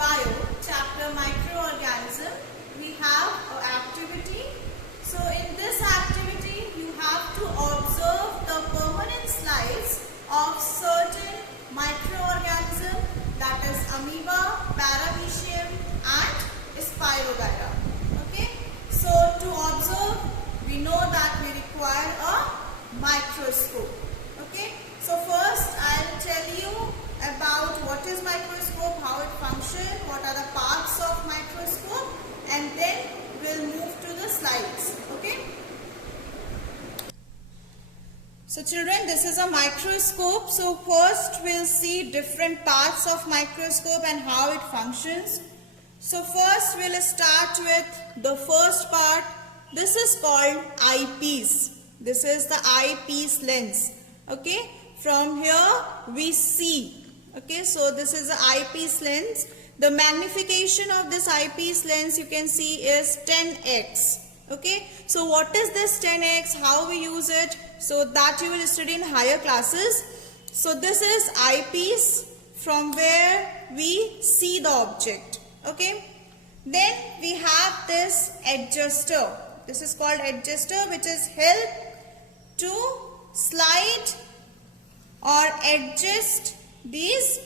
Bio, chapter microorganism, we have an activity. So in this activity, you have to observe the permanent slides of certain microorganisms, that is amoeba, paramecium and spirogyra. Okay. So to observe, we know that we require a microscope. Okay. So first I'll tell you about what is microscope, how it functions, what are the parts of microscope, and then we'll move to the slides. Okay. So children, this is a microscope. So first we'll see different parts of microscope and how it functions. So first we'll start with the first part. This is called eyepiece. This is the eyepiece lens. Okay. From here we see. Okay, so this is the eyepiece lens. The magnification of this eyepiece lens you can see is 10x. Okay, so what is this 10x? How we use it? So that you will study in higher classes. So this is eyepiece from where we see the object. Okay, then we have this adjuster. This is called adjuster, which is help to slide or adjust these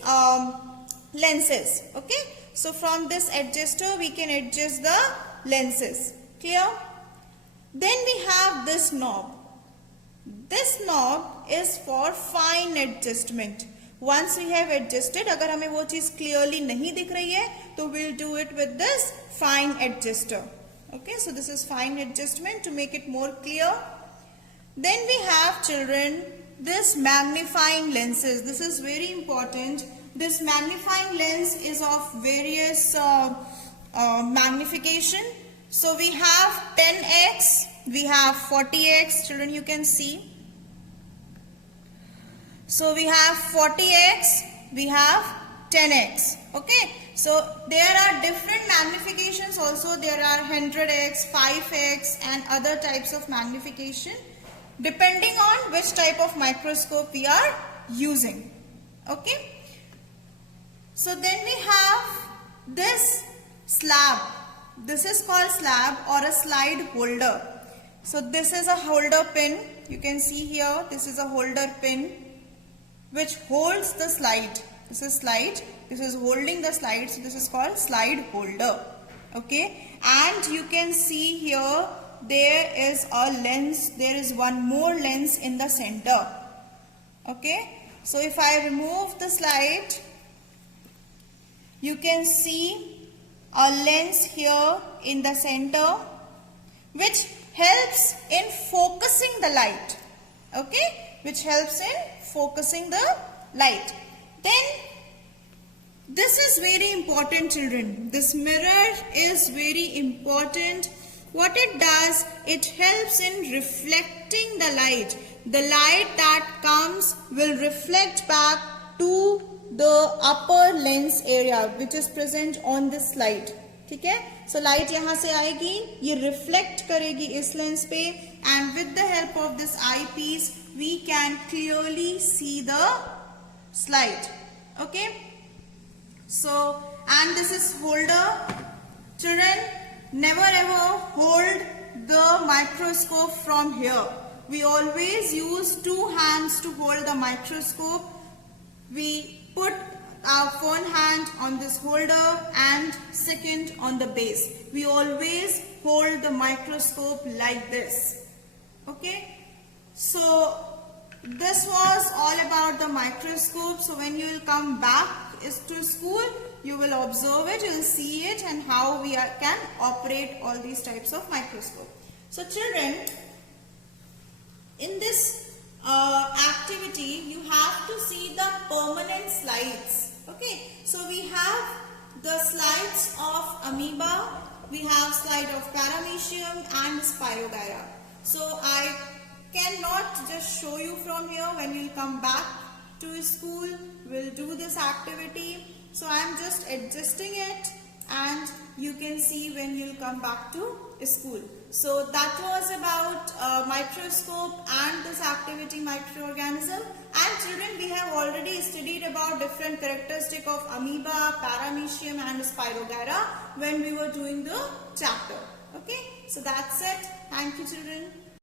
lenses. Okay, so from this adjuster we can adjust the lenses. Clear? Then we have this knob. This knob is for fine adjustment. Once we have adjusted, अगर हमें वो चीज clearly नहीं दिख रही है तो we'll do it with this fine adjuster. Okay, so this is fine adjustment to make it more clear. Then we have, children, this magnifying lenses. This is very important. This magnifying lens is of various magnification. So we have 10x, we have 40x. Children, you can see. So we have 40x, we have 10x. Okay. So there are different magnifications also. There are 100x, 5x and other types of magnification, depending on which type of microscope we are using. Okay. So then we have this slab. This is called slab or a slide holder. So this is a holder pin. You can see here, this is a holder pin which holds the slide. This is slide. This is holding the slide. So this is called slide holder. Okay. And you can see here, there is a lens, there is one more lens in the center. Okay, so if I remove the slide, you can see a lens here in the center which helps in focusing the light. Okay, which helps in focusing the light. Then this is very important, children. This mirror is very important. What it does, it helps in reflecting the light. The light that comes will reflect back to the upper lens area which is present on this slide. ठीक है? So light यहाँ से आएगी, ये reflect करेगी इस lens पे, and with the help of this eyepiece, we can clearly see the slide. Okay? So, and this is holder. Children, never ever hold the microscope from here. We always use two hands to hold the microscope. We put our one hand on this holder and second on the base. We always hold the microscope like this. Okay. So this was all about the microscope. So when you will come back to school, you will observe it, you will see it, and how we can operate all these types of microscope. So children, in this activity, you have to see the permanent slides. Okay, so we have the slides of amoeba, we have slide of paramecium and spirogyra. So I cannot just show you from here. When you come back to school, we'll do this activity. So I am just adjusting it and you can see when you'll come back to school. So that was about microscope and this activity microorganism. And children, we have already studied about different characteristics of amoeba, paramecium and spirogyra when we were doing the chapter. Okay, so that's it. Thank you, children.